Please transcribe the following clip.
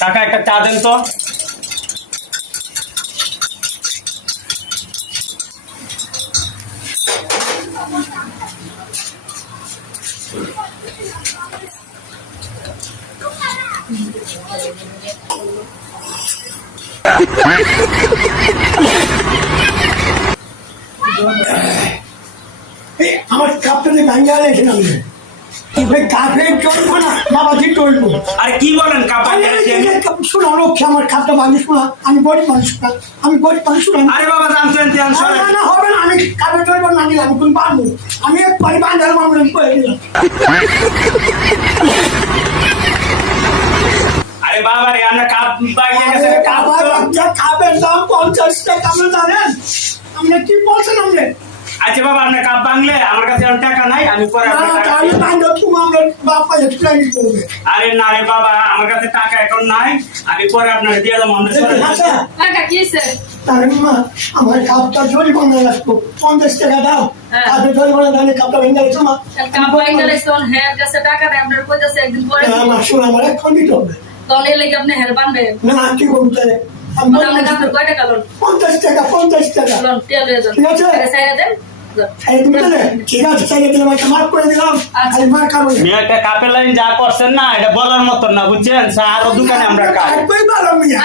কাকা একটা চা দেন তো। আমার কাপটা যে ভাঙিয়ে আনেছিলাম কাপে চলবো না বাবা ঠিক চলবো। আরে কি বলেন কাপা? শোনা লক্ষ্যে আমার কাপটা ভাঙি শোনা, আমি গরিব মানুষ শোনা, আমি গরিব মানুষ শোনা। আরে বাবা জানতেন না হবে না, আমি কাপে চলবো না, আমি কোন পারবো, আমি একবারই বান্ধার মামলা করে দিলাম। আরে বাবা রে আমরা কাপ বাইরে গেছে কাপের দাম 50 টাকা, আপনি জানেন? আপনি কি বলছেন? আপনি আচ্ছা বাবা আপনার কাপ ভাঙলে আমার কাছে এখন টাকা নাই, আমি পরে আপনার টাকা দিই। আরে না রে বাবা আমার কাছে টাকা এখন নাই, আমি পরে আপনার দিয়ে দেবো। আমার কাপটা জরিমানা লাগতো 50 টাকা দাও, কাপে জরিমানা দানে কাপটা ভেঙে গেছে। আমার শোনা আমার এখন দিতে হবে না, কি করতে 50 টাকা 50 টাকা ঠিক আছে, ঠিক আছে চাইলে দিলাম, একটা মার্ক করে দিলাম, খালি মার্ক খাবো না। একটা কাপের লাইন যা করছেন না এটা বলার মতন না, বুঝছেন? আরো দোকানে আমরা কাপ ভালো মিয়া।